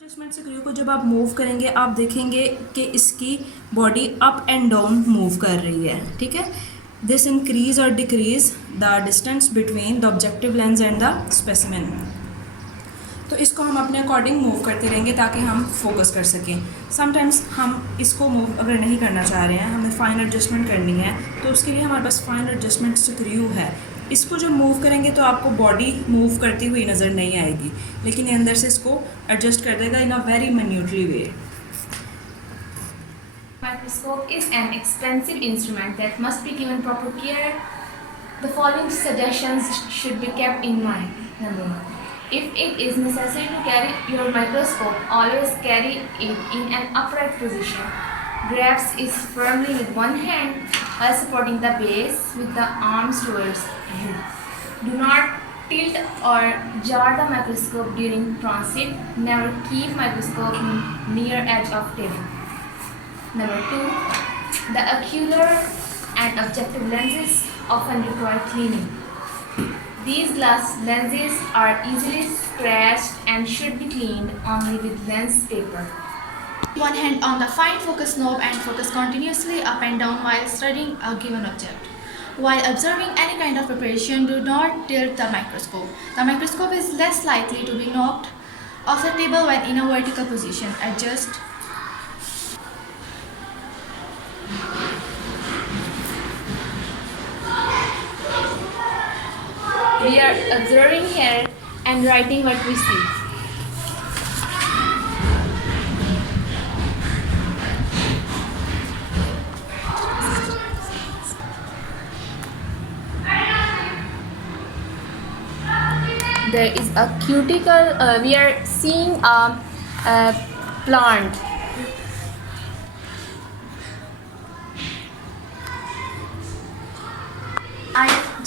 Adjustment screw को जब आप मूव करेंगे आप देखेंगे कि इसकी body up and down move कर रही है, ठीक है। दिस इंक्रीज और decrease the distance between the objective lens and the specimen. तो इसको हम अपने अकॉर्डिंग मूव करते रहेंगे ताकि हम फोकस कर सकें। समटाइम्स हम इसको मूव अगर नहीं करना चाह रहे हैं, हमें फाइन एडजस्टमेंट करनी है, तो उसके लिए हमारे पास फाइन एडजस्टमेंट स्क्रू है। इसको जब मूव करेंगे तो आपको बॉडी मूव करती हुई नज़र नहीं आएगी, लेकिन ये अंदर से इसको एडजस्ट कर देगा in a very minutely way. Microscope is an expensive instrument that must be given proper care. The following suggestions should be kept in mind. Number 1. If it is necessary to carry your microscope, always carry it in an upright position. Grasp it firmly with one hand while supporting the base with the arms towards you. Do not tilt or jar the microscope during transit. Never keep microscope near edge of table. Number 2. The ocular and objective lenses often require cleaning. These glass lenses are easily scratched and should be cleaned only with lens paper. One hand on the fine focus knob and focus continuously up and down while studying a given object. While observing any kind of preparation, do not tilt the microscope. The microscope is less likely to be knocked off the table when in a vertical position. Adjust. We are observing here and writing what we see. There is a cuticle. We are seeing a plant.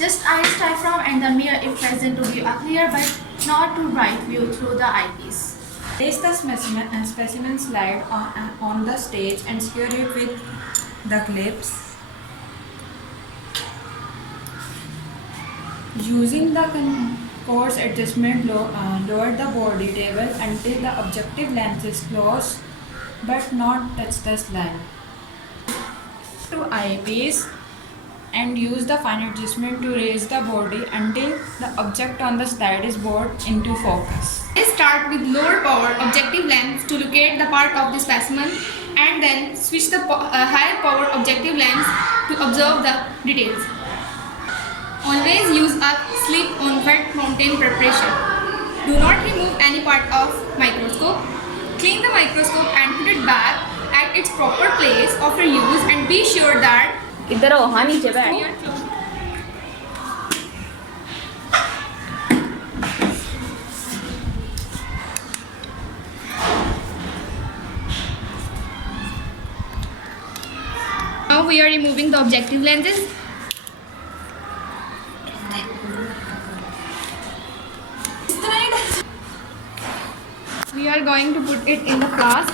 Just eyes diaphragm and the mirror if present to view a clear but not too bright view through the eyepiece. Place the specimen slide on the stage and secure it with the clips. Using the coarse adjustment, lower the body table until the objective lens is close but not touch the slide. To eyepiece and use the fine adjustment to raise the body until the object on the slide is brought into focus. Let's start with lower power objective lens to locate the part of the specimen and then switch the higher power objective lens to observe the details. Always use a slip on wet mountain preparation. Do not remove any part of microscope. Clean the microscope and put it back at its proper place after use and be sure that इधर आओ, हाँ नीचे बैठ। Now we are removing the objective lenses. We are going to put it in the flask.